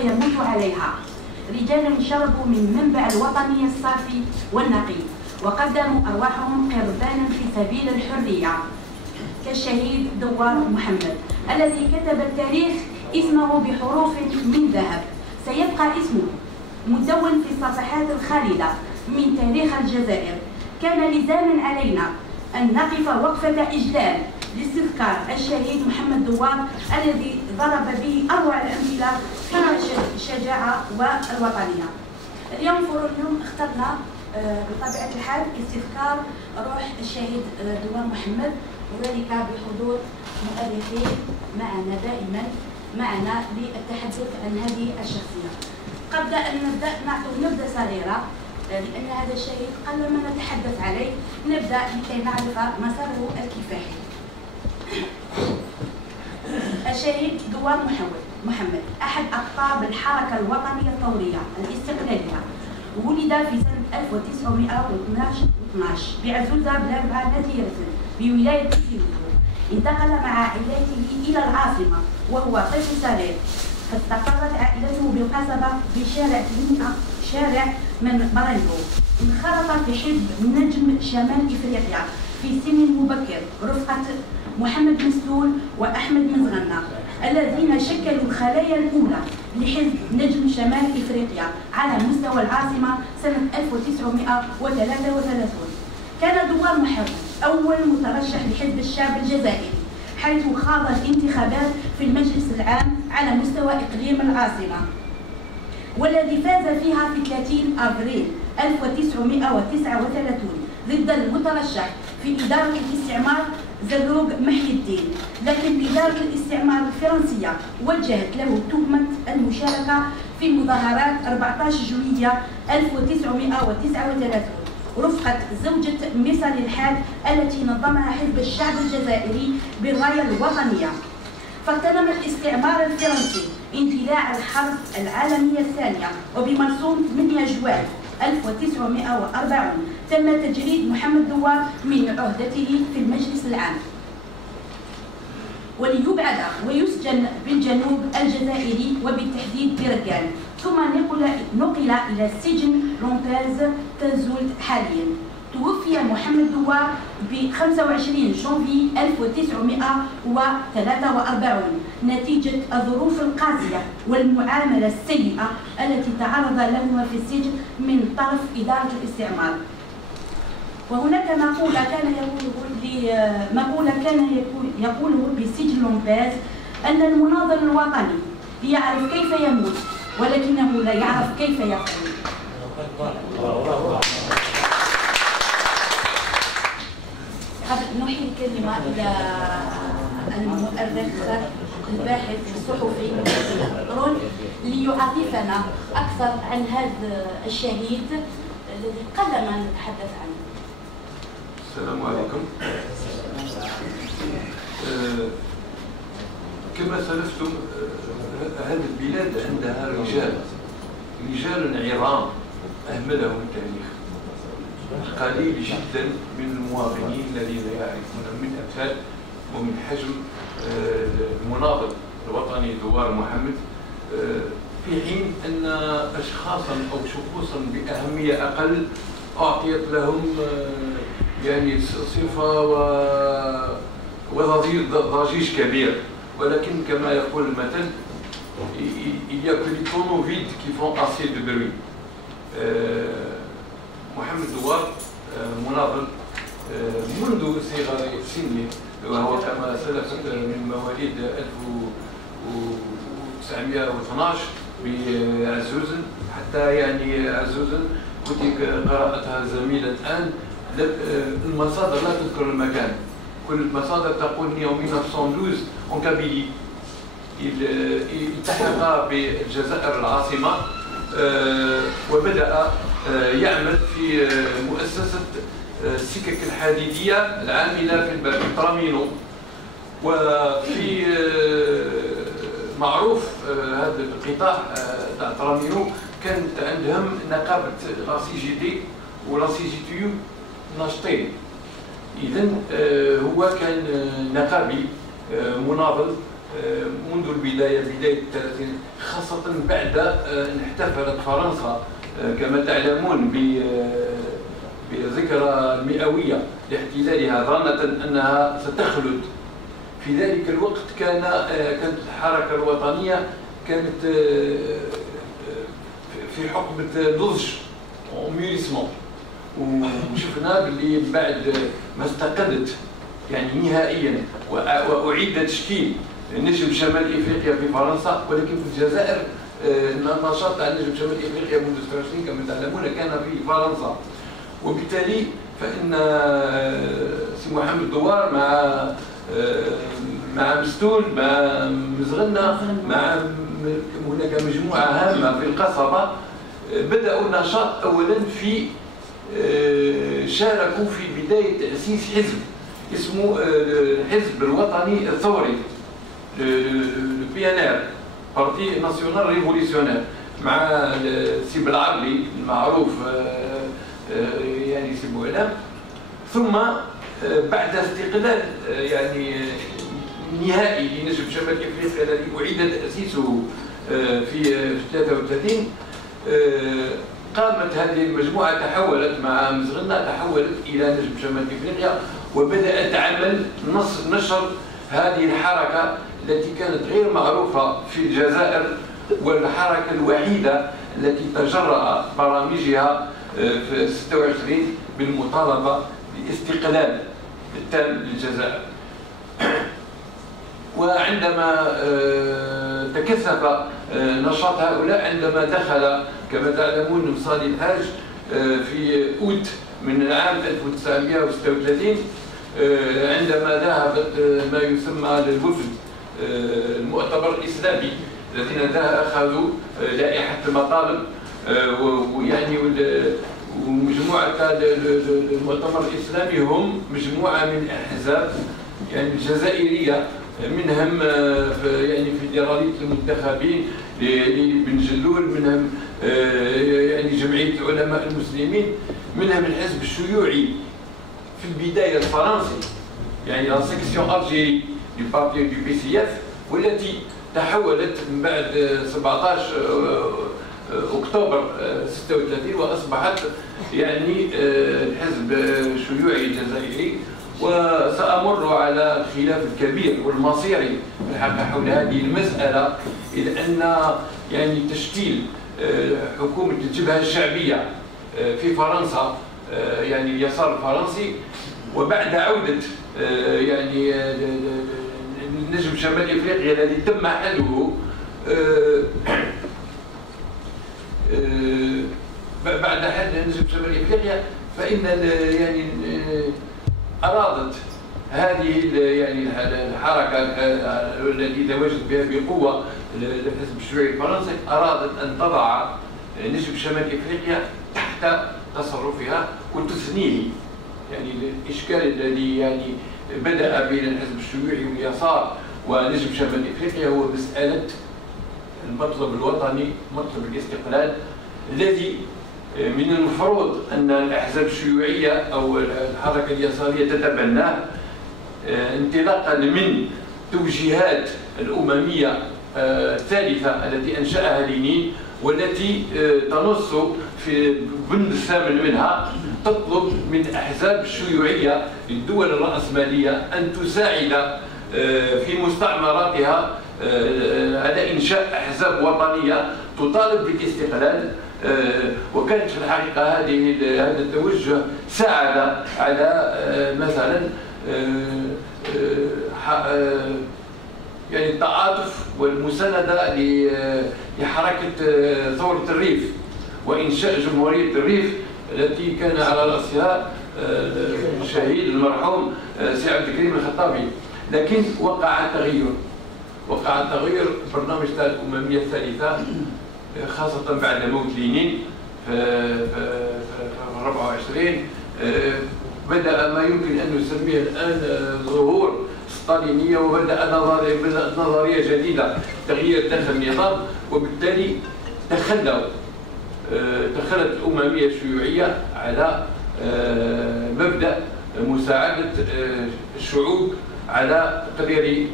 يموت عليها. رجال شربوا من منبع الوطني الصافي والنقي وقدموا أرواحهم قربانا في سبيل الحرية، كالشهيد دوار محمد الذي كتب التاريخ اسمه بحروف من ذهب، سيبقى اسمه مدون في الصفحات الخالدة من تاريخ الجزائر. كان لزاما علينا أن نقف وقفة إجلال لاستذكار الشهيد محمد دوار الذي ضرب به أروع الأمثلة في الشجاعة والوطنية. اليوم اخترنا بطبيعة الحال استذكار روح الشهيد دوار محمد، وذلك بحضور مؤرخين معنا دائما للتحدث عن هذه الشخصية. قبل أن نبدأ نعطي نبذة صغيرة لأن هذا الشهيد قلما نتحدث عليه، نبدأ لكي نعرف مساره الكفاحي. الشهيد دوار محمد أحد أقطاب الحركة الوطنية الثورية الاستقلالية، ولد في سنة 1912 بعزوزة بلاد ناتية بولاية سيوطو. انتقل مع عائلته إلى العاصمة وهو طفل صغير، فاستقرت عائلته بالقصبة بشارع شارع من برانكو. انخرط في حزب نجم شمال إفريقيا في سن مبكر رفقة محمد مسلول وأحمد مزغنة الذين شكلوا الخلايا الأولى لحزب نجم شمال إفريقيا على مستوى العاصمة سنة 1933. كان دوار محمد أول مترشح لحزب الشعب الجزائري، حيث خاض الانتخابات في المجلس العام على مستوى إقليم العاصمة، والذي فاز فيها في 30 أبريل 1939 ضد المترشح في إدارة الاستعمار زروق محي الدين. لكن إدارة الاستعمار الفرنسية وجهت له تهمة المشاركة في مظاهرات 14 جويلية 1939 رفقة زوجة ميسر الحاد التي نظمها حزب الشعب الجزائري بالراية الوطنية. فاغتنم الاستعمار الفرنسي اندلاع الحرب العالمية الثانية، وبمرسوم 8 جوان 1940 تم تجريد محمد دوار من عهدته في المجلس العام وليبعد ويسجن بالجنوب الجزائري وبالتحديد بركان، ثم نقل إلى السجن لونتاز تازولت حاليا. توفي محمد دوار ب 25 جونفي 1943 نتيجة الظروف القاسية والمعاملة السيئة التي تعرض لهما في السجن من طرف إدارة الاستعمار. وهناك مقولة كان يقوله بسجن لونتاز أن المناضل الوطني يعرف كيف يموت ولكنه لا يعرف كيف يقول. نحيي الكلمة إلى المؤرخ الباحث الصحفي رون ليعرفنا أكثر عن هذا الشهيد الذي قلما نتحدث عنه. السلام عليكم. كما سلفتم هذه البلاد عندها رجال عظام أهملهم التاريخ. قليل جدا من المواطنين الذين يعرفون من أمثال ومن حجم المناضل الوطني دوار محمد، في حين أن أشخاصا أو شخوصا بأهمية أقل أعطيت لهم يعني صفة وضجيج كبير. ولكن كما يقول المثل il y a que les tonneaux vides qui font assez de bruit. محمد دوار مناضل منذ صغر سنه، وهو كما سلفت من مواليد 1912 بعزوزن، حتى يعني عزوزن كنت قرأتها زميلة الآن المصادر لا تذكر المكان، كل المصادر تقول أنه 1912 en Kabylie التحق بالجزائر العاصمة وبدأ يعمل في مؤسسة السكك الحديدية العاملة في الترامينو. وفي معروف هذا القطاع تاع ترامينو كانت عندهم نقابة لا سي جي دي ولا سي جي تي يو ناشطين. إذن هو كان نقابي مناضل منذ البداية، بداية الثلاثين، خاصة بعد أن احتفلت فرنسا كما تعلمون بذكرى المئوية لاحتلالها، ظنة أنها ستخلد. في ذلك الوقت كانت الحركة الوطنية كانت في حقبة نضج وميليسمون، وشفنا باللي بعد ما استقلت يعني نهائيا وأعيد تشكيل نجم شمال افريقيا في فرنسا، ولكن في الجزائر النشاط تاع نجم شمال افريقيا منذ 26 كما تعلمون كان في فرنسا. وبالتالي فان سي محمد دوار مع مستول مع مزغنه مع هناك مجموعه هامه في القصبه بداوا النشاط اولا في شاركوا في بدايه تاسيس حزب اسمه الحزب الوطني الثوري، البي-ان-ار، بارتي ناسيونال ريفوليسيونير، مع سي بالعربي المعروف يعني سي بوعلام. ثم بعد استقلال يعني نهائي لنجم شمال افريقيا الذي اعيد تاسيسه في 33 قامت هذه المجموعه، تحولت مع مزغنه، تحولت الى نجم شمال افريقيا وبدات عمل نشر هذه الحركه التي كانت غير معروفه في الجزائر، والحركه الوحيده التي تجرأ برامجها في 26 بالمطالبه بالاستقلال التام للجزائر. وعندما تكثف نشاط هؤلاء عندما دخل كما تعلمون مصالح الحاج في أوت من العام 1936 عندما ذهبت ما يسمى للوفد المؤتمر الإسلامي الذين أخذوا لائحة المطالب، ويعني ومجموعة المؤتمر الإسلامي هم مجموعة من الأحزاب يعني الجزائرية، منهم يعني فيدرالية المنتخبين لبن جلول، منهم يعني جمعية العلماء المسلمين، منهم الحزب الشيوعي في البداية الفرنسي يعني لا سيكسيون الجيري دو بارتي دو بي سي اف، والتي تحولت من بعد 17 أكتوبر 36 وأصبحت يعني الحزب الشيوعي الجزائري. وسأمر على الخلاف الكبير والمصيري في الحقيقة حول هذه المسألة، إذ أن يعني تشكيل حكومة الجبهة الشعبية في فرنسا يعني اليسار الفرنسي، وبعد عودة يعني نجم شمال افريقيا الذي تم حله بعد حل نجم شمال افريقيا، فإن يعني أرادت هذه يعني الحركة التي تواجد بها بقوة الحزب الشيوعي الفرنسي، أرادت أن تضع نجم شمال افريقيا تحت تصرفها وتثنيه. يعني الإشكال الذي يعني بدأ بين الحزب الشيوعي واليسار ونجم شمال افريقيا هو مسألة المطلب الوطني، مطلب الاستقلال، الذي من المفروض أن الأحزاب الشيوعية أو الحركة اليسارية تتبناه انطلاقا من توجيهات الأممية الثالثة التي أنشأها لينين، والتي تنص في البند الثامن منها تطلب من الأحزاب الشيوعية للدول الرأسمالية أن تساعد في مستعمراتها على إنشاء أحزاب وطنية تطالب بالاستقلال. وكانت في الحقيقة هذا التوجه ساعد على مثلا يعني التعاطف والمساندة لحركة ثورة الريف وإنشاء جمهورية الريف التي كان على رأسها الشهيد المرحوم سي عبد الكريم الخطابي. لكن وقع تغير برنامج تاع الأممية الثالثة، خاصة بعد موت لينين في 24 بدأ ما يمكن أن نسميه الآن ظهور ستالينية، وبدأ نظرية جديدة تغيير داخل النظام، وبالتالي دخلت الأممية الشيوعية على مبدأ مساعدة الشعوب على تقرير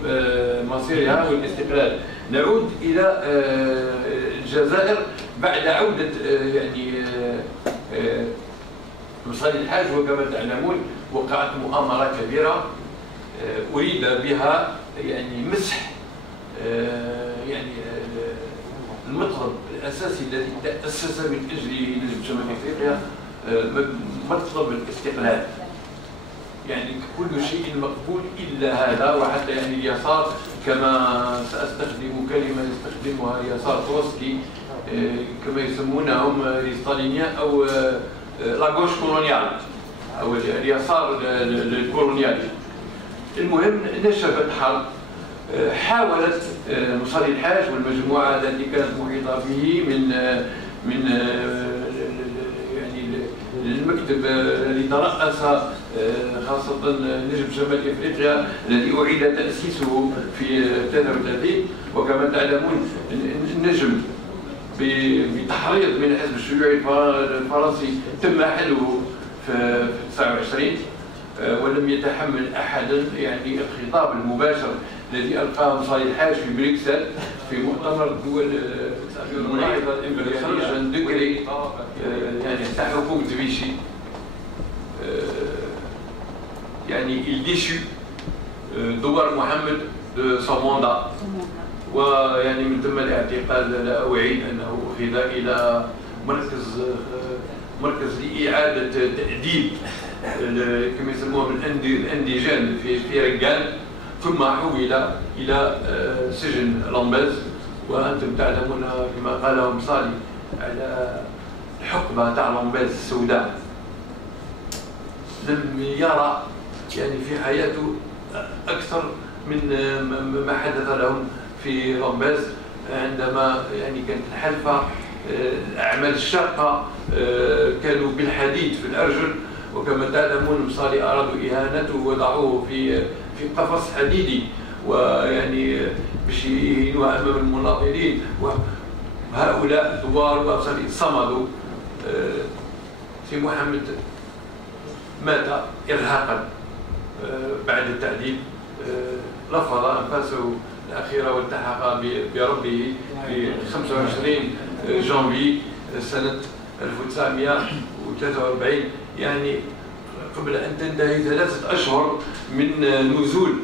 مصيرها والاستقلال. نعود إلى الجزائر بعد عودة يعني مصالح الحاج. وكما تعلمون وقعت مؤامرة كبيرة أريد بها يعني مسح يعني المطلب الأساسي الذي تأسس من أجله نجم شمال أفريقيا، مطلب الاستقلال. يعني كل شيء مقبول إلا هذا. وحتى يعني اليسار، كما سأستخدم كلمة يستخدمها اليسار تروسكي كما يسمونهم الستالينيين أو لاغوش كولونيال أو اليسار الكولونيالي. المهم نشبت حرب. حاولت مصالح الحاج والمجموعة التي كانت محيطة به من يعني المكتب الذي ترأس خاصة نجم شمال افريقيا الذي أعيد تأسيسه في 33. وكما تعلمون النجم بتحريض من الحزب الشيوعي الفرنسي تم حله في 29 ولم يتحمل أحدا يعني الخطاب المباشر الذي ألقاه مصالح الحاج في بريكسل في مؤتمر الدول المناهضة الإمبريالية جان دوكري يعني تحت حكومة فيشي. يعني il déchu دوار محمد son mandat. ويعني من ثم الاعتقال لا أعيد أنه أخذ إلى مركز لإعادة تأديب كما يسموهم الانديجان في رقان، ثم حول إلى سجن لامبيز. وأنتم تعلمون كما قاله مصالي على الحقبة تاع لامبيز السوداء. لم يرى يعني في حياته أكثر من ما حدث لهم في لامبيز عندما يعني كانت الحلفة الأعمال الشاقة كانوا بالحديد في الأرجل. وكما تعلمون مصالي أرادوا إهانته وضعوه في قفص حديدي ويعني باش يهينوه أمام المناضلين. وهؤلاء دوار ومصالي صمدوا. سي محمد مات إرهاقا بعد التعذيب، لفظ أنفاسه الأخيرة والتحق بربه في 25 جانفي سنة 1943. يعني قبل أن تنتهي 3 أشهر من نزول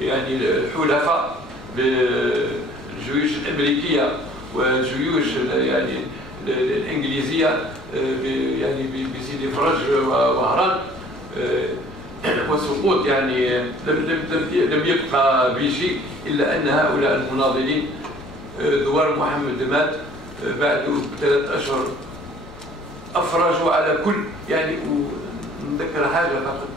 يعني الحلفاء بالجيوش الأمريكية والجيوش يعني الإنجليزية يعني بسيدي فرج وهران وسقوط يعني لم يبقى بشيء إلا أن هؤلاء المناضلين دوار محمد مات بعد 3 أشهر أفرجوا على كل يعني. ونذكر حاجة فقط،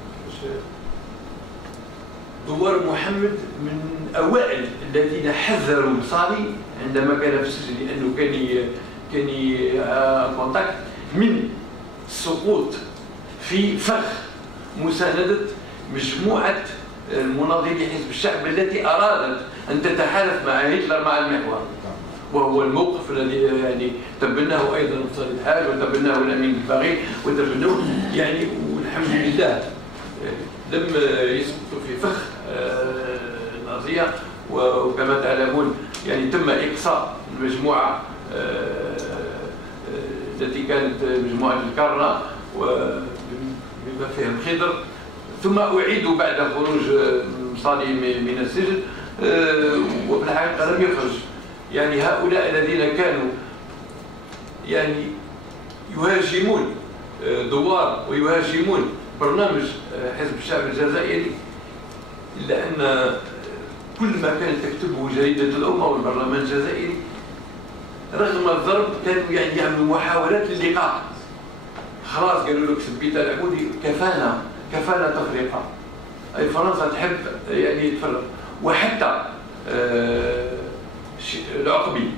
دوار محمد من أوائل الذين حذروا مصالي عندما كان في السجن، لأنه كان كونتاكت من السقوط في فخ مساندة مجموعة المناضلين حزب الشعب التي أرادت أن تتحالف مع هتلر مع المحور. وهو الموقف الذي يعني تبناه ايضا مصالح الحاج وتبناه الامين الباغي وتبناه يعني. والحمد لله لم يسقطوا في فخ النازيه. وكما تعلمون يعني تم اقصاء المجموعه التي كانت مجموعه الكرنه وبما فيهم خضر، ثم اعيدوا بعد خروج مصالي من السجن وفي الحقيقه لم يخرج. يعني هؤلاء الذين كانوا يعني يهاجمون دوار ويهاجمون برنامج حزب الشعب الجزائري، إلا أن كل ما كانت تكتبه جريدة الأمة والبرلمان الجزائري رغم الضرب كانوا يعني يعملوا محاولات للقاء. خلاص قالوا لك سبيت العمودي كفانا تفرقة. أي فرنسا تحب يعني تفرق. وحتى العقبي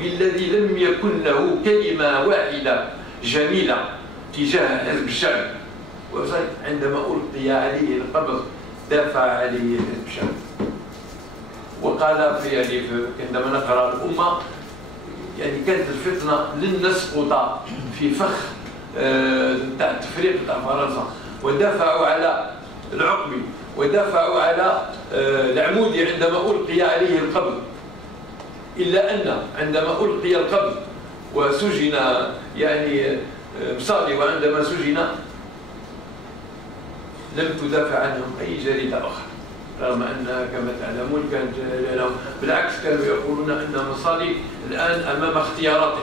الذي لم يكن له كلمة واحدة جميلة تجاه حزب الشعب، عندما ألقي عليه القبض دافع عليه حزب الشعب وقال في عندما نقرأ الأمة يعني كانت الفتنة لن نسقط في فخ تاع التفريق تاع فرنسا، ودافعوا على العقبي ودافعوا على العمودي عندما ألقي عليه القبض، إلا أن عندما ألقي القبض وسجن يعني مصالي، وعندما سجن لم تدافع عنهم أي جريدة أخرى، رغم أن كما تعلمون كانت لهم بالعكس كانوا يقولون أن مصالي الآن أمام اختياراته،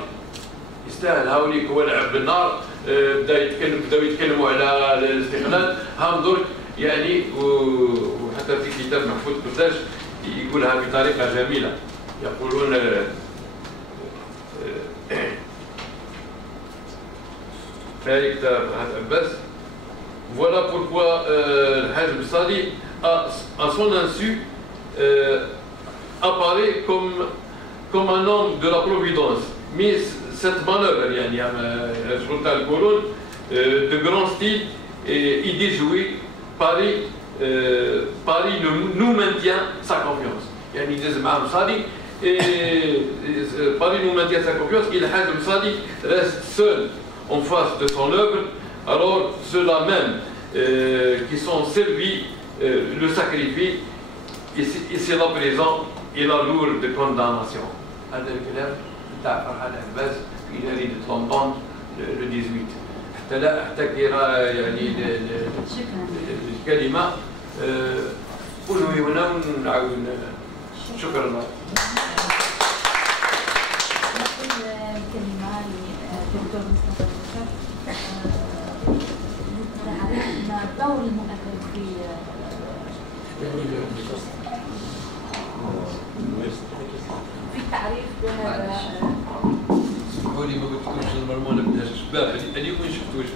يستاهل هاوليك هو لعب بالنار، بداوا يتكلموا على الاستقلال، هانظر يعني. وحتى في كتاب محفوظ قرداش يقولها بطريقة جميلة، يقولون في كتاب فرحات عباس: voilà pourquoi Haj Msali à son insu apparaît comme un homme de la Providence. Mais cette manœuvre, de grand style et idée jouée, Paris nous maintient sa confiance. يعني لازم مع مصالي Paris nous maintient sa confiance. Il Haj Msali reste seul en face de son œuvre. Alors ceux-là même qui sont servis le sacrifient, et c'est là présent et la lourde condamnation. هذا الكلام تاع فرحات عباس في جريدة لندن le 18. حتى لا احتكر يعني الكلمة قولوا هنا ونعاود. شكرا. نقول الكلمة للدكتور مصطفى ما دور المؤثر في التعريف بهذا. اسمحوا لي ما قلتلكمش المرمى ما بدهاش شباب، اليوم ما شفتوش.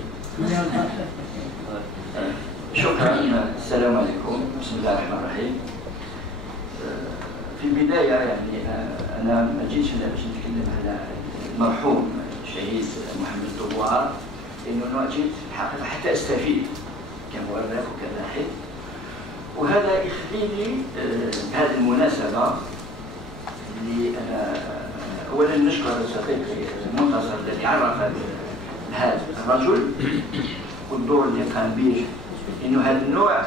شكرا. السلام عليكم، بسم الله الرحمن الرحيم. في البداية يعني أنا ما جيتش هنا باش نتكلم على المرحوم الشهيد محمد دوار، لأنه أنا جيت الحقيقة حتى أستفيد كمؤرخ وكباحث، وهذا يخليني بهذه المناسبة اللي أنا أولا نشكر صديقي المنتصر الذي عرف هذا الرجل والدور اللي قام به، إنه هذا النوع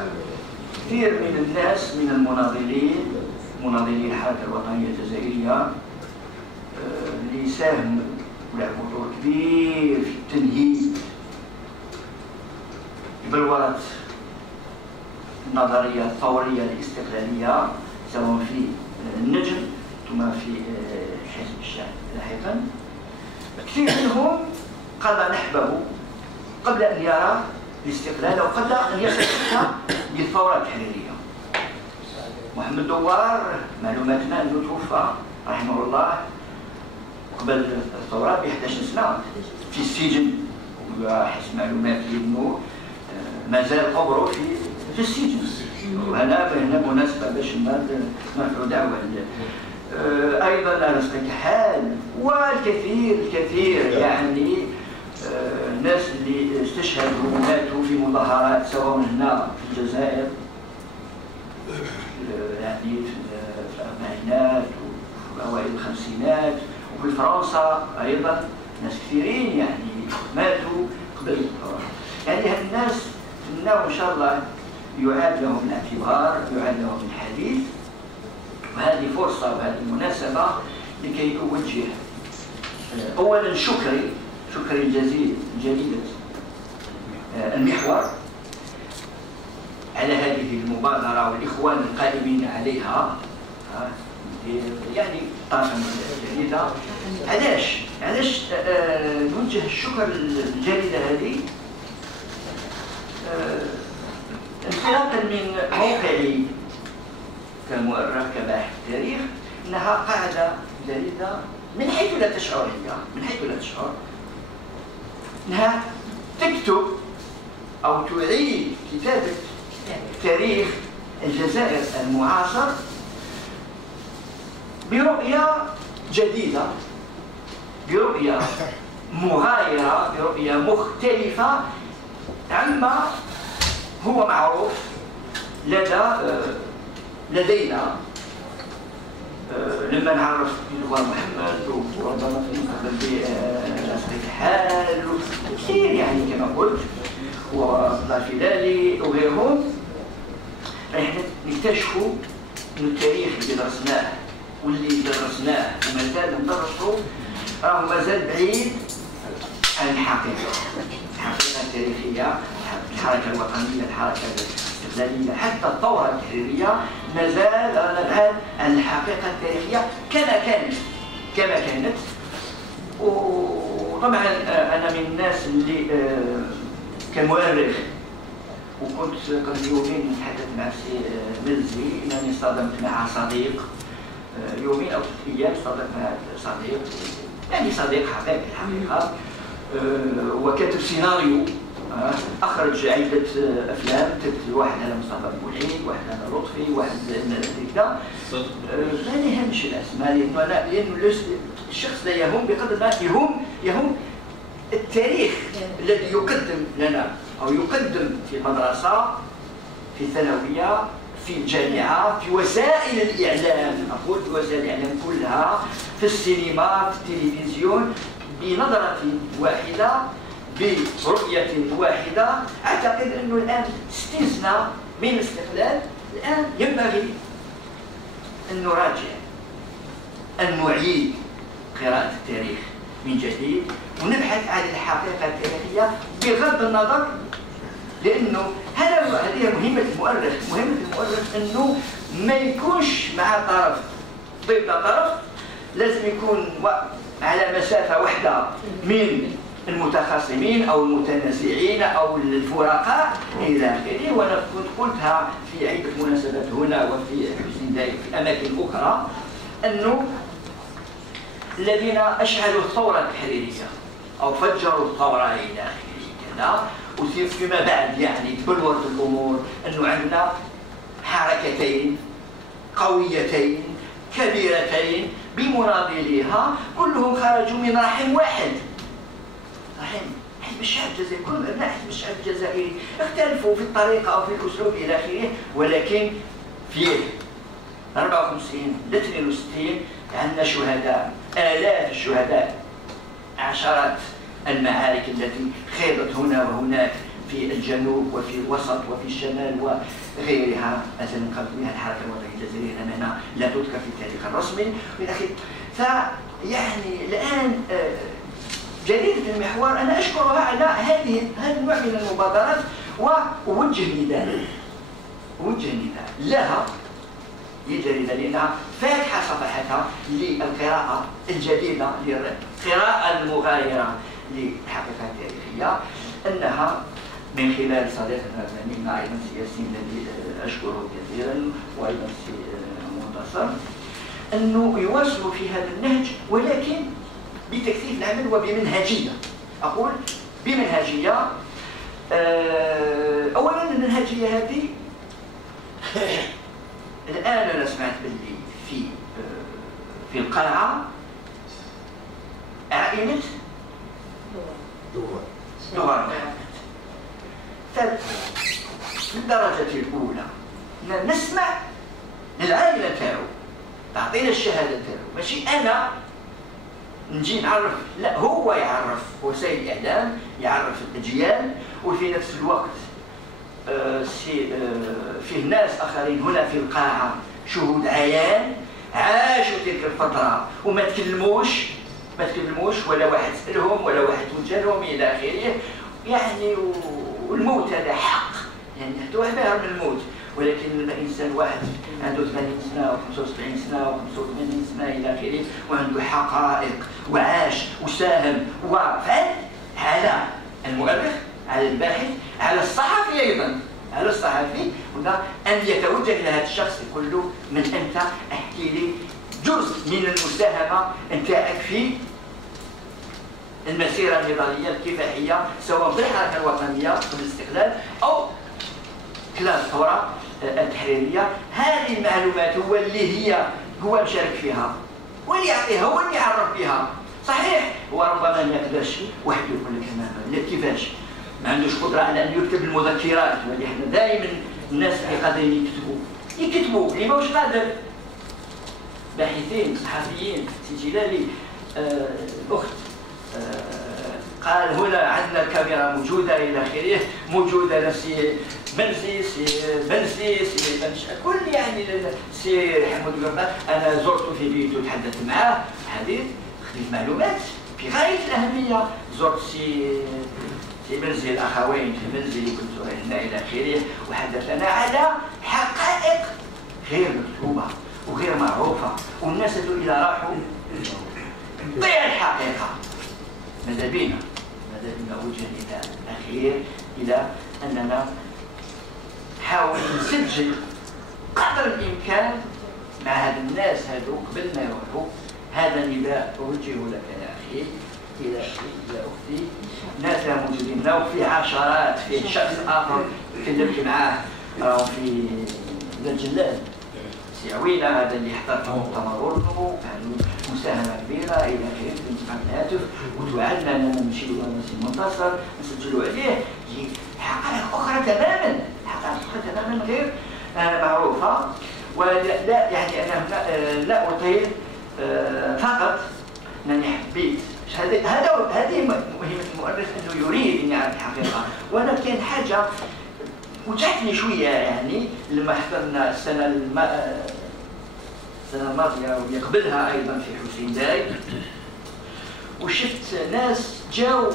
كثير من الناس من مناضلي الحركة الوطنية الجزائرية اللي ساهموا ولعبوا دور كبير في التنهيد بلورة النظرية الثورية الاستقلالية، سواء في النجم ثم في حزب الشعب لاحقا. كثير منهم قضى نحبه قبل أن يرى الاستقلال أو قبل أن يصل حتى للثورة التحريرية. محمد دوار معلوماتنا أنه توفى رحمه الله قبل الثورة ب 11 سنة في السجن، وحسب معلوماتي أنه ما زال قبره في السجن. وهنا مناسبة باش نرفعوا دعوة أيضا أنس كحال والكثير يعني الناس اللي استشهدوا وماتوا في مظاهرات سواء هنا في الجزائر يعني في الأربعينات وفي أوائل الخمسينات، وفي فرنسا أيضا ناس كثيرين يعني ماتوا قبل الثورة. يعني هاد الناس نتمناو إن شاء الله يعاد لهم الاعتبار، يعاد لهم الحديث، وهذه فرصة وهذه المناسبة لكي أوجه أولا شكري الجزيل لجريدة المحور على هذه المبادرة والإخوان القائمين عليها، يعني طاقم الجريدة. علاش نوجه الشكر للجريدة هذه؟ انطلاقا من موقعي كمؤرخ كباحث تاريخ، انها قاعده جريده من حيث لا تشعر، انها تكتب او تعيد كتابه تاريخ الجزائر المعاصر برؤيه جديده، برؤيه مغايره، برؤيه مختلفه عما هو معروف لدينا. لما نعرف بالإخوان محمد وربما في المستقبل بحال كثير يعني كما قلت، وضافلالي وغيرهم، احنا نكتشفوا ان التاريخ اللي درسناه واللي درسناه ومازال ندرسه راه مازال بعيد عن الحقيقه التاريخيه، الحركه الوطنيه، الحركه الاستقلاليه، حتى الثوره التحريريه مازال نبحث عن الحقيقه التاريخيه كما كانت. وطبعا انا من الناس اللي كمؤرخ، وكنت قبل يومين نتحدث مع السي ملزي انني اصطدمت مع صديق، يومين او 3 ايام اصطدمت مع صديق، يعني صديق حقيقي الحقيقه، وكاتب سيناريو، اخرج عده افلام، واحد على مصطفى بولعيد، واحد على لطفي، واحد هكذا. ما يهمش الاسماء لانه الشخص لا يهم بقدر ما يهم التاريخ الذي يقدم لنا او يقدم في المدرسه، في الثانويه، في الجامعه، في وسائل الاعلام، اقول في وسائل الاعلام كلها، في السينما، في التلفزيون، بنظره واحده، برؤيه واحده. اعتقد انه الان 60 سنه من الاستقلال، الان ينبغي ان نراجع، ان نعيد قراءه التاريخ من جديد ونبحث عن الحقيقه التاريخيه بغض النظر، لانه هذه مهمه المؤرخ. مهمه المؤرخ انه ما يكونش مع طرف ضد طرف، لازم يكون على مسافه واحده من المتخاصمين او المتنازعين او الفرقاء الى اخره. وانا كنت قلتها في عده مناسبات هنا وفي حسين دايق في اماكن اخرى، انه الذين اشعلوا الثوره التحريريه او فجروا الثوره الى اخره كذا، وفيما بعد يعني تبلورت الامور انه عندنا حركتين قويتين كبيرتين بمناضليها كلهم خرجوا من رحم واحد، رحم حزب الشعب الجزائري. كل ابناء حزب الشعب الجزائري اختلفوا في الطريقه او في الاسلوب الى اخره، ولكن في 54 ل 62 عندنا شهداء، آلاف الشهداء، عشرات المعارك التي خاضت هنا وهناك في الجنوب وفي الوسط وفي الشمال وغيرها. مثلا قبل بها الحركه الوطنيه الجزائريه امانه لا تذكر في التاريخ الرسمي والى اخره. فيعني الان جريده المحور انا اشكرها على هذا النوع من المبادرات، ووجه نداء لها للجريده لانها فاتحه صفحتها للقراءه الجديده، للقراءه المغايره للحقيقه التاريخيه، انها من خلال صديقنا الزميل ايضا السياسي الذي اشكره كثيرا وايضا السي منتصر، انه يواصلوا في هذا النهج ولكن بتكثيف العمل وبمنهجيه. اقول بمنهجيه. اولا المنهجيه هذه الان انا سمعت باللي في القلعه عائله دوار في الدرجه الاولى نسمع للعائله تاعو تعطينا الشهاده تاعو، ماشي انا نجي نعرف، لا هو يعرف وسائل الاعلام، يعرف الاجيال، وفي نفس الوقت فيه ناس اخرين هنا في القاعه شهود عيان عاشوا تلك الفتره وما تكلموش ولا واحد سالهم ولا واحد وجه لهم الى اخره. يعني والموت هذا حق، يعني حتى واحد ما يهرب من الموت، ولكن لما انسان واحد عنده 80 سنه و75 سنه و85 سنه الى اخره وعنده حقائق وعاش وساهم وفعل، على المؤرخ، على الباحث، على الصحفي ايضا، على الصحفي هنا ان يتوجه لهذا الشخص يقول له من انت؟ احكي لي جزء من المساهمه نتاعك في المسيره النضاليه الكفاحيه سواء في الحركه الوطنيه في الاستقلال او خلال الثوره التحريريه. هذه المعلومات هو مشارك فيها، واللي يعطيها هو اللي يعرف بها. صحيح هو ربما ما يقدرش وحده يقول لك انا كيفاش، ما عندوش قدره على ان يكتب المذكرات، ولكن احنا دائما الناس اللي قادرين يكتبوا اللي ماهوش قادر. باحثين صحفيين، سي جلالي الاخت قال هنا عندنا الكاميرا موجوده الى اخره، موجوده سي بنزي سي بنزي سي كل يعني سي حمود القرطاس. انا زرته في بيته تحدثت معاه حديث، خديت معلومات في غايه الاهميه. زرت في منزل الاخوين في منزلي كنت هنا الى اخره، وحدثنا على حقائق غير مكتوبه وغير معروفه، والناس الى راحوا ضيع الحقيقه. ماذا بينا وجه النداء الاخير الى اننا نحاول نسجل قدر الامكان مع هاد الناس هادو قبل ما يروحوا. هذا نداء اوجهه لك يا اخي، الى اختي. ناس موجودين هنا وفي عشرات، في شخص اخر تكلمت معاه في الجلال سي عوينه، هذا اللي حضر في مؤتمر اردو، مساهمه كبيره الى اخره في انتقال الهاتف، وتوعدنا اننا نمشيو لسي منتصر نسجلوا عليه حقائق اخرى تماما، حقائق اخرى تماما غير معروفه. ولا يعني انا لا اطيل، فقط انني حبيت هذه مهمه المؤرخ انه يريد ان يعرف الحقيقه. وانا كان حاجه وجعتني شويه يعني لما حضرنا السنه الماضيه ويقبلها ايضا في حسين داي، وشفت ناس جاوا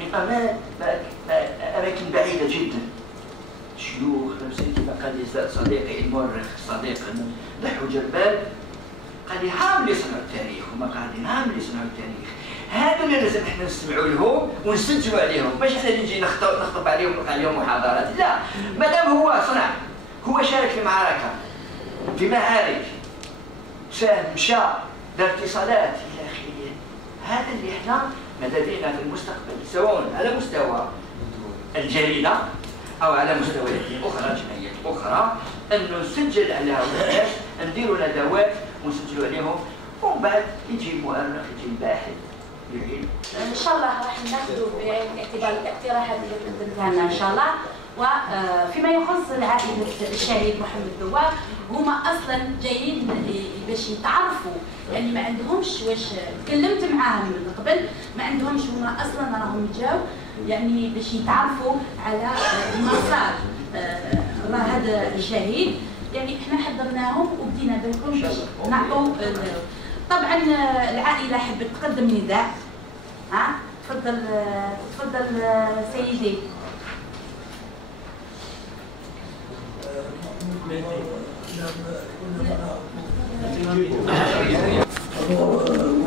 من اماكن بعيده جدا، شيوخ. كما قال لي صديقي المؤرخ الصديق ضحو جربال، قال لي هام اللي صنعوا التاريخ وما قاعدين، هام اللي صنعوا التاريخ. هذا اللي لازم احنا نستمعوا لهم ونسجلوا عليهم، باش احنا نجي نخطب عليهم ونلقى عليهم محاضرات. لا، مادام هو صنع، هو شارك في معركه، في معارك، ساهم، مشى، دار اتصالات الى اخره. هذا اللي احنا ماذا بينا في المستقبل، سواء على مستوى الجريده او على مستويات اخرى، جمعيات اخرى، انه نسجل على هؤلاء، نديروا ندوات ونسجلوا عليهم، ومن بعد يجي المؤرخ، يجي الباحث يعيد. ان شاء الله راح ناخذوا بعين الاعتبار الاقتراحات اللي قدمتها لنا ان شاء الله. وفيما يخص العائله الشهيد محمد دوار، هما اصلا جايين باش يتعرفوا، يعني ما عندهمش، واش تكلمت معاهم من قبل، ما عندهمش هما اصلا راهم جاوا يعني باش يتعرفوا على مسار هذا الشهيد. يعني احنا حضرناهم وبدينا بالكم باش نعطوا. طبعا العائله حبت تقدم نداء. تفضل سيدي.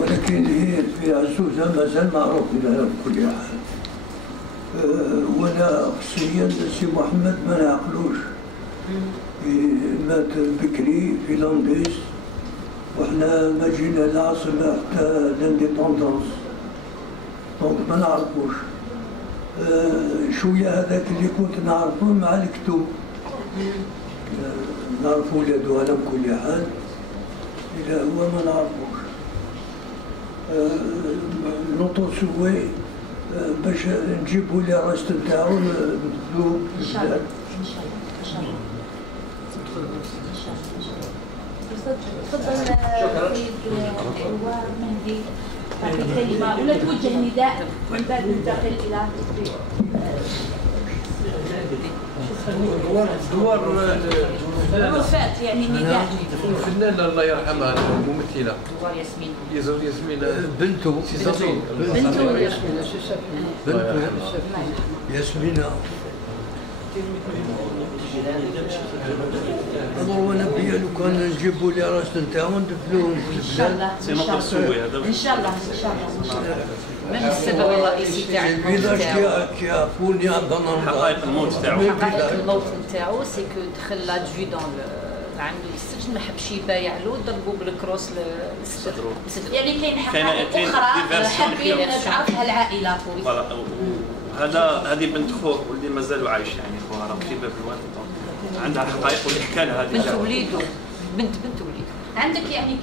ولكن هي في عزوزة مازال معروف على كل حال. وانا شخصيا سي محمد ما نعقلوش، مات بكري في لانديس، وحنا ما جينا العاصمة حتى لانديبوندونس، دونك ما نعرفوش. شوية هذاك اللي كنت نعرفه مع الكتب، نعرفو ولادو على كل حال، إلا هو ما نعرفوش. نوطو سوي باش نجيبو لي راست نتاعو نبدلو ان شاء الله. ان شاء الله. ان شاء الله. تفضل سيد عوار مهدي، تعطي كلمه ولا توجه نداء من بعد ننتقل الى دوار الوفاة، يعني نداء الفنانة الله يرحمها الممثلة دوار ياسمين بنته ياسمينة. هو نبي لو كان نجيبوا لي راس نتاعو ندفلوهم ان شاء الله. ان شاء الله. ان شاء الله. من السبب الرئيسي تاع الموت تاعو؟ كيعرفوني عندنا حقائق الموت تاعو. حقائق الموت تاعو سي كو دخل لادجودون عند السجن، ما حبش يبايع له، ضربوا بالكروس للصدر. يعني كاين حقائق اخرى حابين تعرفها العائله. هذه بنت خوه واللي مازالوا عايش، يعني خوها راه كتيبه في الوالد، عندها حقائق واللي حكى لها هذه بنت وليدو، بنت وليدو. عندك يعني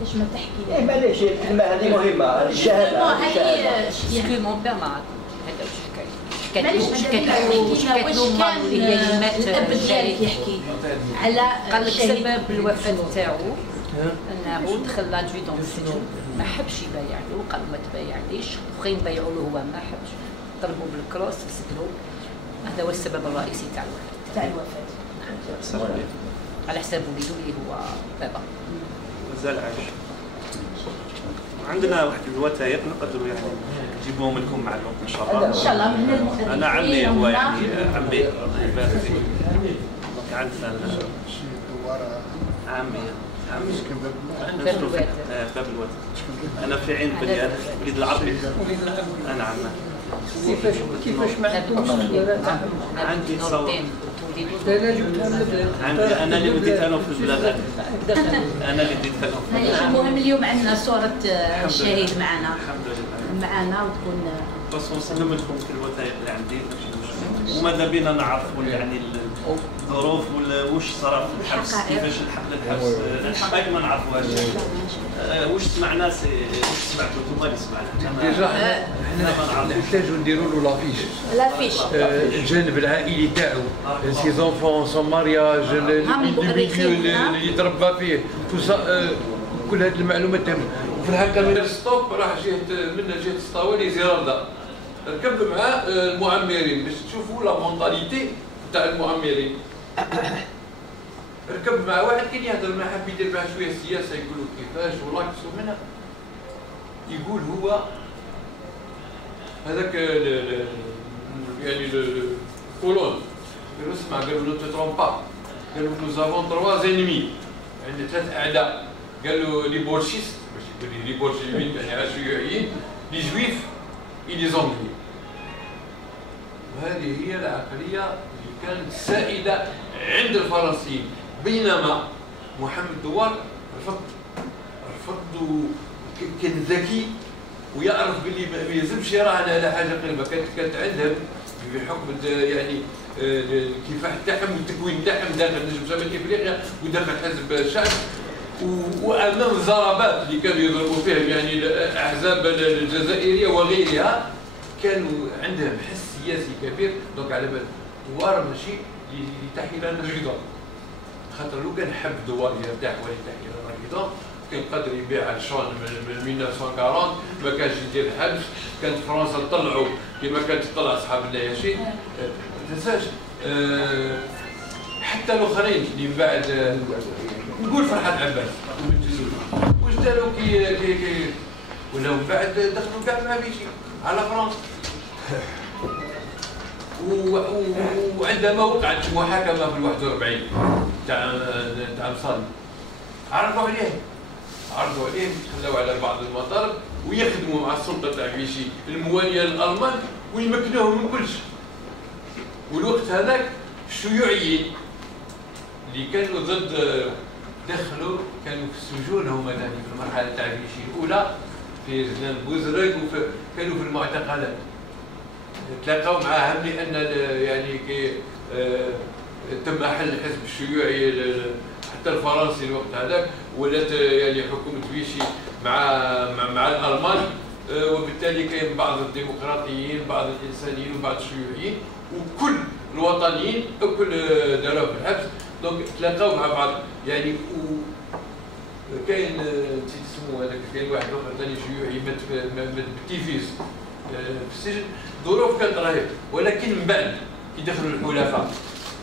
كاش ما تحكي. اي معليش الكلمه هذه مهمه، الشهاده. هذه سكو مون بير ما هذا واش حكى. معليش حكات له مامو اللي هي اللي مات الاب ديالك يحكي على قال لك سبب الوفاه تاعو انه دخل لادجودون السجن ما حبش يبايع له، قال ما تبايعليش، الاخرين بايعوا له هو ما حبش، ضربوا بالكروس سجنوه. هذا هو السبب الرئيسي تاع الوفاه. على حساب وليدو اللي هو بابا. مازال عايش. عندنا واحد الوثائق نقدروا يعني نجيبوهم لكم مع الوقت ان شاء الله. ان شاء الله من المؤلفين. انا عمي هو يعني عمي الله يبارك فيك. عندنا عمي باب الواد. باب الواد. انا في عين بنيان وليد العربي. انا عمه. كيفاش ما عندكمش عندي نورتين عندي انا اللي بديت انا في البلاغات. انا اللي بديت انا. المهم اليوم عندنا صورة الشهيد معنا. الحمد لله. معنا وتكون بس نسلم لكم في الوثائق اللي عندي وماذا بينا نعرفوا يعني الظروف واش صرا في الحبس، كيفاش الحبس الحقائق ما نعرفوهاش. واش سمعنا واش سمعتوا انتم اللي سمعنا؟ ديجا حنا نحتاجوا نديروا له لافيش. الجانب العائلي تاعو، سي زونفون، سون مارياج، اللي تربى فيه، كل هذه المعلومات تهمنا. وفي الحقيقه من الستوب راح من جهه السطاواني زيرالدا ركب مع المعمرين باش تشوفوا لا مونطاليتي تاع المعمرين. ركب مع واحد كان يهضر معاه، حاب يدير معاه شويه سياسه، يقولوا كيفاش ولاكس ومنها، يقول هو هذاك يعني الكولون قالوا اسمع، قالوا له تتروم با، قالوا نو زافون تروا انمي، عندنا 3 اعداء، قالوا لي بولشيست، باش يقول لي بولشيفيين يعني الشيوعيين، لي جويف لي زونغلي. وهذه هي العقليه اللي كانت سائده عند الفرنسيين، بينما محمد دوار رفض كان ذكي ويعرف باللي ما يلزمش يراهن على حاجه قريبه. كانت عندهم بحكم يعني الكفاح تاعهم والتكوين تاعهم داخل نجم شمال افريقيا وداخل حزب الشعب، وامام الضربات اللي كانوا يضربوا فيهم يعني الاحزاب الجزائريه وغيرها، كانوا عندهم حس سياسي كبير. دونك على بال دوار ماشي اللي تحكي لنا الرياضه، خاطر لو كان حب دوار يرتاح ولا تحكي لنا الرياضه كان قادر يبيع الشون من 1940، ما كانش يدير الحبس، كانت فرنسا تطلعوا كما كانت تطلع اصحاب النياشين. ما تنساش حتى الاخرين اللي من بعد نقول فرحات عباس واش داروا كي ولا من بعد دخلوا كاع مع فيشي على فرنسا. وعندما وقعت المحاكمه في 41 تاع مصالي عرضوا عليهم يتخلاو على بعض المطالب ويخدموا مع السلطه تاع فيشي المواليه للالمان ويمكنوهم من كل شيء. والوقت هذاك الشيوعيين اللي كانوا ضد دخلوا كانوا في السجون هما في المرحله تاع فيشي الاولى في زنان بوزرق، كانوا في المعتقلات. تلاقاو معاهم لان يعني كي تم حل الحزب الشيوعي حتى الفرنسي الوقت هذاك، ولات يعني حكومه فيشي مع الالمان، وبالتالي كاين بعض الديمقراطيين، بعض الانسانيين وبعض الشيوعيين، وكل الوطنيين الكل داروه في الحبس. دونك تلاقاو مع بعض يعني. كاين نسيت اسمه هذاك، كاين واحد اخر ثاني شيوعي مات بالتيفيز في السجن. ظروف كانت رهيبه، ولكن من بعد كي دخلوا الحلفاء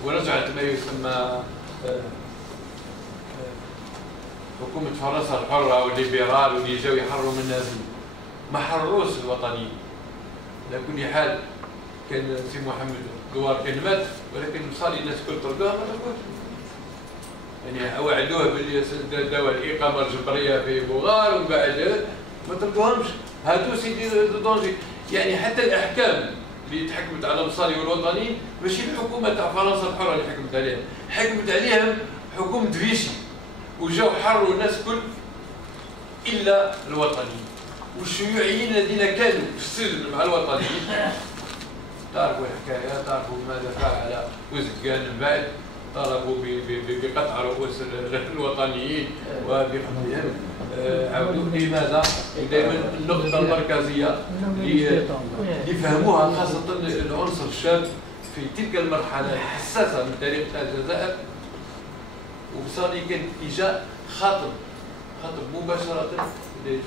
ورجعت ما يسمى حكومه فرنسا الحره والليبرال واللي جاوا يحرروا من النازي، ما حرروش الوطنيين. على كل حال كان سي محمد دوار كان مات، ولكن مصالي الناس كل طردوها ما تقولش. يعني وعدوه باللي داوا الاقامه الجبريه في بوغار ومن بعد ما طردوهمش. هادو سيدي دونجي. يعني حتى الاحكام اللي تحكمت على مصالي والوطنيين ماشي الحكومه تاع فرنسا الحره اللي حكمت عليها، حكمت عليهم حكومه فيشي، وجاو حرروا الناس كل الا الوطنيين. والشيوعيين الذين كانوا في السجن مع الوطنيين تعرفوا الحكايه، تعرفوا ماذا فعل وزكان من بعد، طالبوا بقطع رؤوس الوطنيين وبقتلهم. عاودوا لماذا؟ دائما النقطه المركزيه اللي يفهموها خاصه العنصر الشاب في تلك المرحله الحساسه من تاريخ الجزائر، وبصالي كان اتجاه خاطئ خاطر مباشره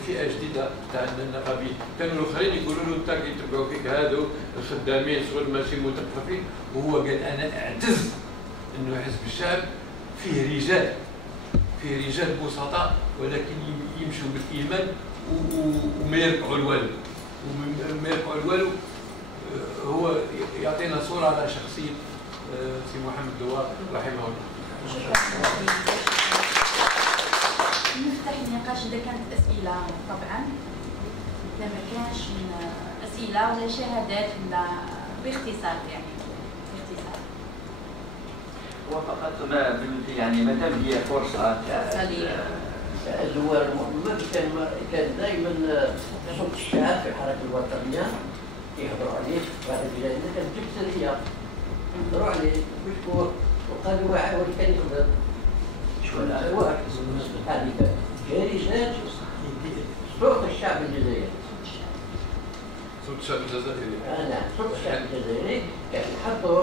فئه جديده تاع النقابيين، كانوا الاخرين يقولوا له انت كي يتبعوا فيك هادو الخدامين شغل ماشي مثقفين، وهو قال انا اعتز انه حزب الشعب فيه رجال بسطاء ولكن يمشوا بالايمان وما يركعوا الوالو هو يعطينا صوره على شخصيه سي محمد دوار رحمه الله. نفتح النقاش اذا كانت اسئله طبعا، اذا ما كانش اسئله ولا شهادات ولا باختصار يعني باختصار. وفقط ما يعني ما دام هي فرصه الدول محمد كان دائما صوت الشعب في الحركه الوطنيه يهضروا عليه، بعد بلادنا كانت تكسريه يهضروا عليه ويشكوه، وقالوا واحد كان يقدر شكون واحد هذيك جريدات صوت الشعب الجزائري. صوت الشعب الجزائري. نعم صوت الشعب الجزائري كان يحطوا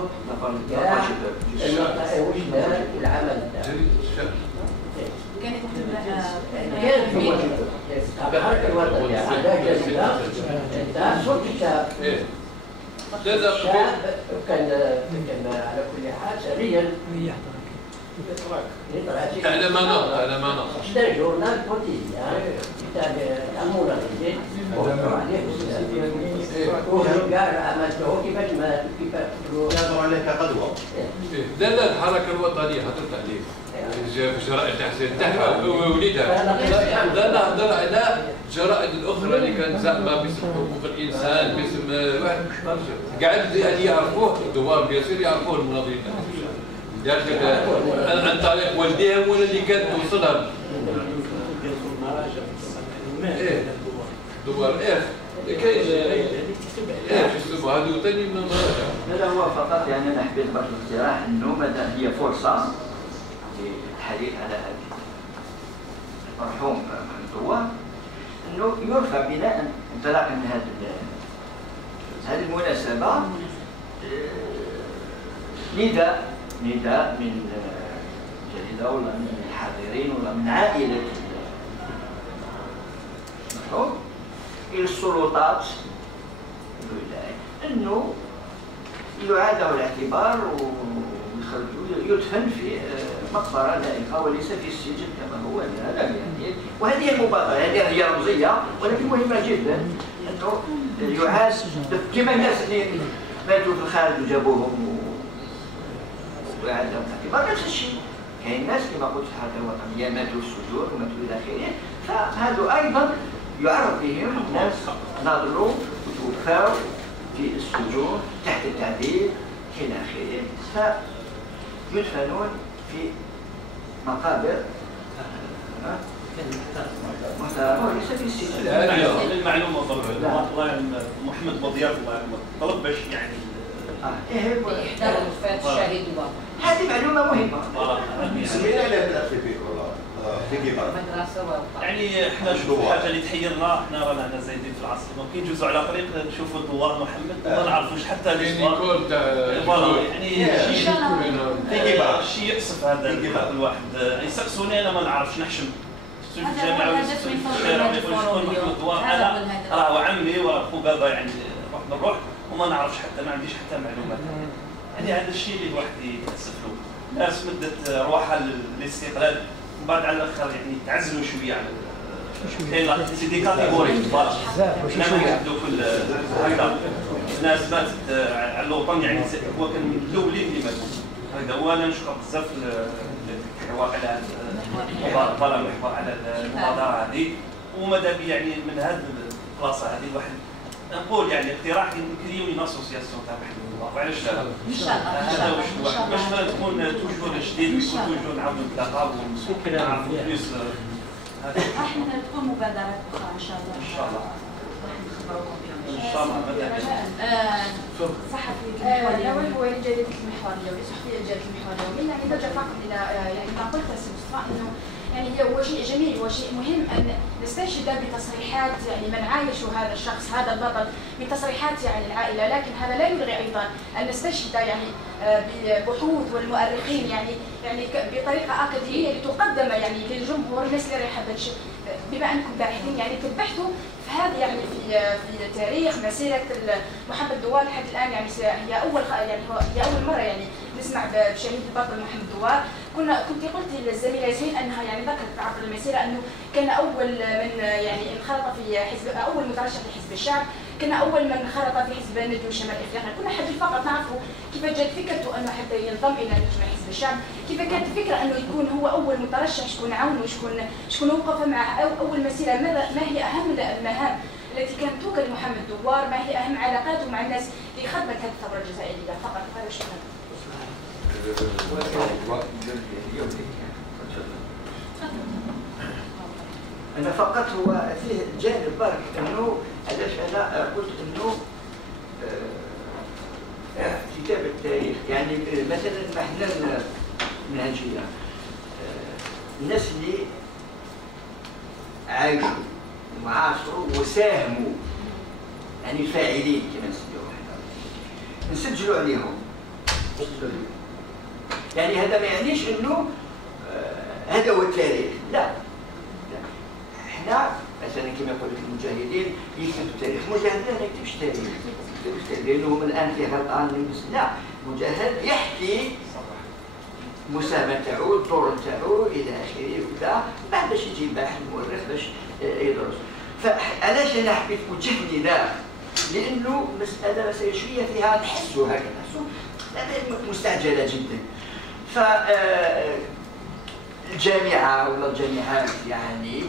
العمل تاعو. كانت الحركه الوطنيه عندها جريده تاع صوت الشعب. الشعب كان على كل حال سريا على مناط ده جورنال كوتيديان بتاع المناضلين وقعوا عليه وهم قالوا عملته كيفاش ما كانوا عليك قدوه. لا الحركه الوطنيه هضرت عليه جرائد تحسين تحت وليدها. لا نهضر على الجرائد الاخرى اللي كانت زعما باسم حقوق الانسان باسم واحد قاعد يعني يعرفوه الدوار بياسير يعرفوه المناضلين عن طريق والديهم ولا اللي كانت توصلها. دوار كاين شو هذو ثاني من لا هو فقط يعني انا حبيت برك الاقتراح انه مادام هي فرصه للحديث على هذه المرحوم دوار انه يرفع بناء انطلاقا من هذه المناسبه نداء من جريدة ولا من الحاضرين ولا من عائلة المرحوم إلى السلطات أنه يعاده الاعتبار ويدفن في مقبرة لائقة وليس في السجن كما هو الآن يعني. وهذه المبادرة هذه هي رمزية ولكن مهمة جدا أنه يعاد كما الناس اللي ماتوا في الخارج وجابوهم وعندهم اعتبار نفس الشيء. كاين ناس كما قلت في الحركه الوطنيه ماتوا في السجون وماتوا الى اخره، فهذو ايضا يعرف بهم ناس ناضلوا وتوفاوا في السجون تحت التعذيب الى اخره، فيدفنون في مقابر محترمه وليس في السجن. المعلومه الله محمد بضياف الله يرحمه طلب باش يعني إحدى الوفاة شاهد هذه معلومة مهمة. سمينا عليها في كبار. يعني احنا نشوفوا الحاجة اللي تحيرنا، احنا رانا زايدين في العاصمة، وكي ندوزوا على طريق نشوفوا دوار محمد وما نعرفوش حتى الاسم. يعني شيء يأسف هذا الواحد يسقسوني انا ما نعرفش نحشم. في الجامعة انا راه عمي وراه بابا يعني نروح وما نعرفش حتى ما عنديش حتى معلومات. يعني هذا الشيء اللي الواحد يتاسف له. الناس مدت روحها للاستقلال ومن بعد على الاخر يعني تعزلوا شويه على كاين سي دي كاتيجوري حنا ما نحدوا كل هكذا. الناس ماتت على الوطن يعني هو كان من الاولين اللي ماتوا. هذا هو انا نشكر بزاف الحوار على المحور على المبادره هذه، وماذا بي يعني من هذه البلاصه هذه الواحد نقول يعني اقتراح نكريو اون اسوسياسيون تاع محمد دوار، وعلاش لا؟ ان شاء الله هذا واش باش ما تكون توجور جديد وتوجور نعاودوا نتلاقاو ونعرفوا بليس. راح تكون مبادرات اخرى ان شاء الله. ان شاء الله. راح نخبروكم بهم ان شاء الله. صحفي الأول هو جريدة المحور اليومي، صحفية جريدة المحور اليومي، يعني بدأ فقط إلى يعني ما قلت سي مصطفى إنه يعني هو شيء جميل وشيء مهم أن نستشهد بتصريحات يعني من عايشوا هذا الشخص هذا البطل بتصريحات يعني العائلة، لكن هذا لا يلغي أيضا أن نستشهد يعني ببحوث والمؤرخين يعني بطريقة أكاديمية لتقدم يعني للجمهور. الناس اللي رايحة بما أنكم باحثين يعني تبحثوا في هذا يعني في تاريخ مسيرة محمد دوار لحد الآن، يعني هي أول مرة يعني نسمع بشهيد البطل محمد دوار. كنت قلت للزميلة ياسمين أنها يعني ذكرت عبر المسيرة أنه كان أول من يعني انخرط في حزب، أول مترشح لحزب الشعب، كان أول من خرط في حزب نجم شمال إفريقيا. كنا حابين فقط نعرفوا كيف جات فكرته أنه حتى ينضم إلى نجم حزب الشعب، كيف كانت الفكرة أنه يكون هو أول مترشح، شكون عاونه وشكون وقف معه، أول مسيرة ما هي أهم المهام التي كانت توكل محمد دوار، ما هي أهم علاقاته مع الناس اللي خدمت هذه الثورة الجزائرية. فقط هذا شكرا. أنا فقط هو فيه جانب برك أنه علاش أنا قلت أنه كتاب التاريخ يعني مثلا احنا منهجية الناس اللي عاشوا وعاصروا وساهموا يعني الفاعلين كما نسجلوا عليهم. يعني هذا ما يعنيش انه هذا هو التاريخ، لا. احنا مثلا كما يقول لك المجاهدين يكتبوا التاريخ، المجاهد لا يكتبش التاريخ لانه هم الان في غلطان. لا، المجاهد يحكي المساهمه تاعو، الدور تاعو الى اخره وكذا، بعد باش يجي باحث مؤرخ باش يدرس. فعلاش انا حبيت وجهني ذا؟ لانه مساله شويه فيها نحسوا هكذا، نحسوا مستعجله جدا. الجامعة ولا الجامعات يعني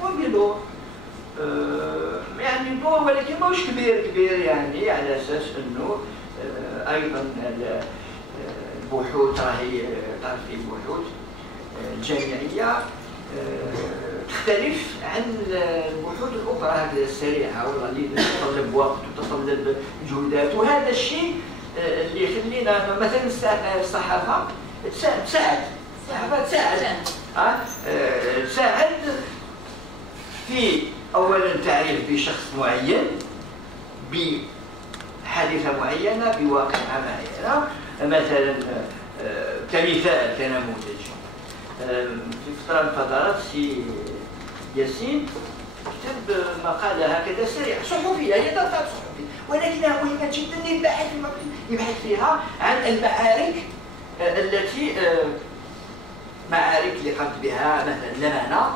تقوم بدور يعني دور ولكن ماهوش كبير يعني على اساس انه ايضا البحوث راهي تعرف البحوث الجامعية تختلف عن البحوث الاخرى هكذا السريعة ولا اللي تتطلب وقت وتتطلب جهودات، وهذا الشيء اللي يخلينا مثلا الصحافة تساعد تساعد في اولا تعريف بشخص معين، بحادثه معينه، بواقعه معينه. مثلا كمثال كنموذج في فتره من الفترات سي ياسين كتب مقاله هكذا سريعه صحفيه، هي دارت صحفيه ولكنها مهمه جدا يبحث فيها عن المعارك التي معارك اللي قامت بها مثلا لمانة،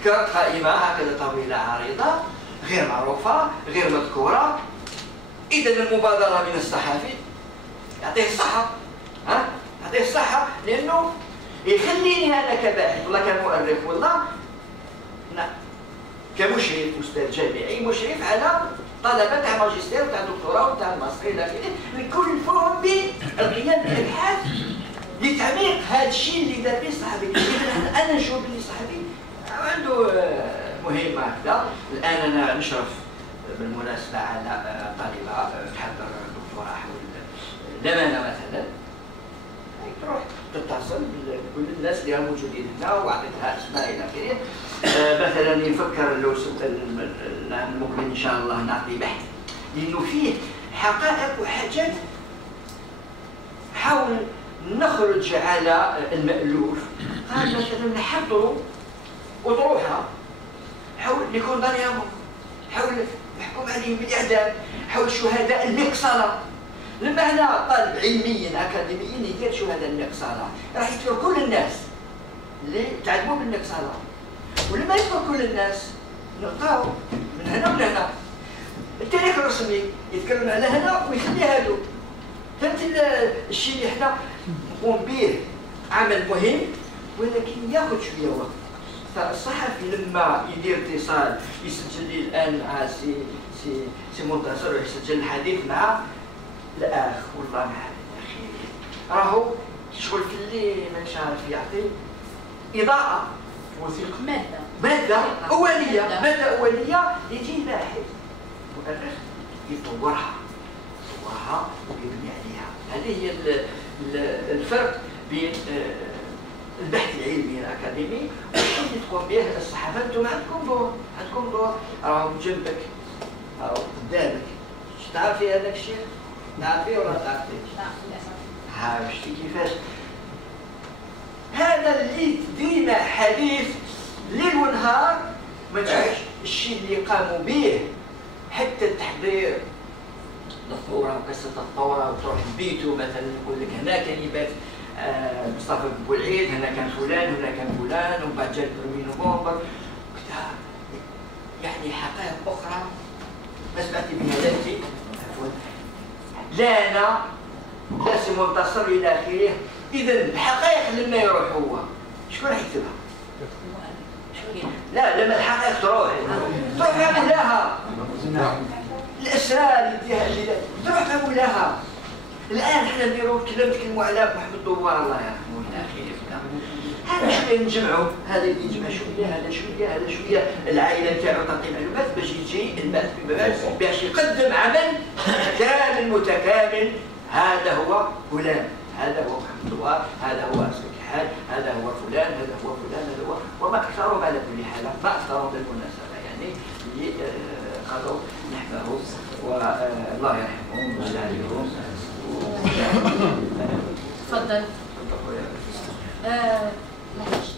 ذكرت قائمة هكذا طويلة عريضة غير معروفة غير مذكورة. إذا المبادرة من الصحفي يعطيه الصحة، يعطيه الصحة، لأنه يخليني أنا كباحث ولا كمؤرخ ولا كمشرف أستاذ جامعي مشرف على طلبة تاع ماجستير تاع دكتوراه وتاع الماستر إلى آخره، نكلفهم بالقيام بالأبحاث لتعميق هذا الشيء اللي دار به الصحفي. اذا انا نشوف بلي الصحفي عنده مهمه هكذا. الان انا نشرف بالمناسبه على طالبه تحضر دكتوراه حول لمانة مثلا، تروح تتصل بكل الناس اللي موجودين هنا واعطيتها اسماء الى اخره. مثلا يفكر لو العام المقبل ان شاء الله نعطي بحث لانه فيه حقائق وحاجات حاول نخرج على المألوف. قال مثلا نحضروا أطروحة حول يكون ضريهم، حول محكوم عليهم بالإعدام، حول شهداء المقصلة. لمعنى طالب علميا أكاديميا يدير شهداء المقصلة راح يذكر كل الناس اللي تعلموا بالمقصلة، ولما يذكر كل الناس نلقاو من هنا ومن هنا. التاريخ الرسمي يتكلم على هنا ويخليها له. فهمت الشيء اللي احنا نقوم به عمل مهم ولكن ياخذ شويه وقت. فالصحفي لما يدير اتصال يسجل لي الان مع سي منتصر ويسجل الحديث مع الاخ والله ما اخي راهو شغل في الليل مانيش عارف يعطي اضاءه وثيقه ماده اوليه يجي باحث مؤرخ يطورها ويبني عليها. هذه هي الفرق بين البحث العلمي الاكاديمي والشيء اللي تقوم به الصحافه. انتم عندكم دور راهم جنبك راهم قدامك. تعرفي هذاك الشيء؟ تعرفيه ولا تعرفيش؟ نعم للاسف. ها شفتي كيفاش هذا اللي ديما حديث ليل ونهار. ما تشوفش الشيء اللي قاموا به حتى التحضير للثوره وقصه الثوره، وتروح لبيته مثلا يقول لك هنا كان يبات مصطفى بوالعيد، هنا كان فلان، هنا كان فلان، ومن بعد جا 1 نوفمبر. يعني حقائق اخرى ما سمعتي بها لا انت لا انا لا سي منتصر الى اخره. اذا الحقائق لما يروح هو شكون راح يكتبها؟ لا لما الحقائق تروح مع مولاها. الاسرار يديها اللي تروح مع مولاها. الان حنا نتكلموا على محمد دوار الله يرحمه الى اخره. هذا شويه نجمعوا، هذا يجمع شويه، هذا شويه، هذا شويه. العائله نتاعو تعطي معلومات باش يجي البعث باش يقدم عمل كامل متكامل. هذا هو فلان، هذا هو محمد دوار، هذا هو اسمك الحاج، هذا هو فلان، هذا هو فلان، هذا هو. وما اكثرهم على كل حال، ما اكثرهم بالمناسبه يعني اللي قالوا نحبه والله يرحمهم ويسلمهم. تفضل. معليش